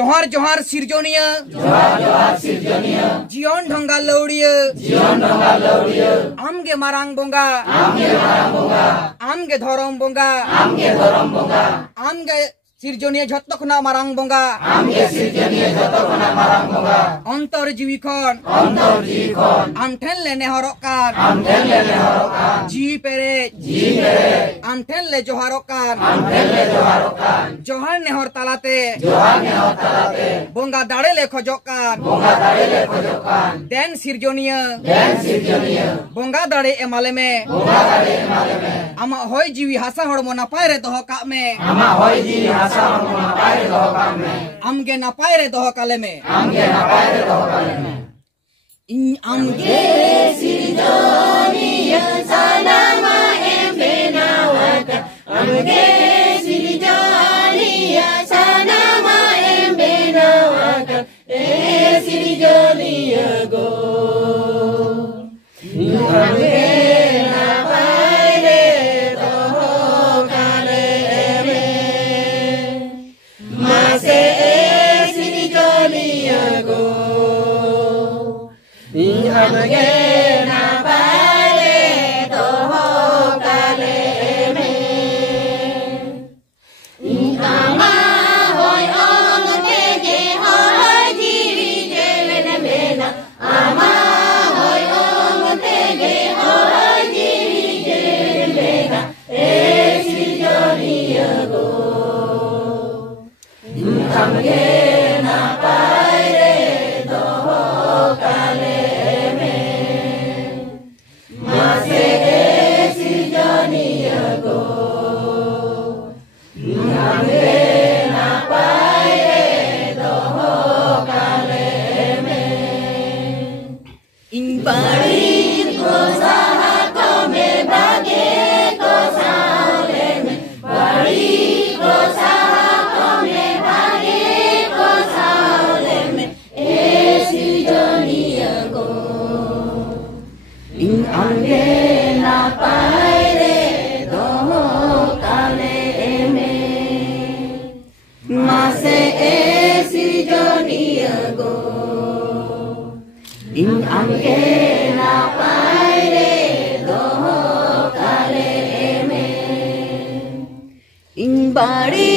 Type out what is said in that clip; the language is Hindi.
जोहार जोहार सिरजोनिया जीवन ढंगा लौड़िया आमगे मारांग बोंगा आमगे धरम बोंगा आमगे सिरजोनिया झत्तो खना मारांग बोंगा अंतर जीवी खन आम ठेन ले नेहरक कान जी पेरे आम ठेन ले जोहारक कान जोहार नेहर तालाते बोंगा दाड़े ले खोजक कान देन सिरजोनिया बोंगा दाड़े एमाले में आमा होय जीवी हासा हड़मो नापाय रे दोहो काग में आमगे नापाय रे दोहो काले में आमगे सिरजोनिया सनामा एम बेनावत आमगे सिरजोनिया सनामा एम बेनावत ए सिरजोनिया गो आमगे body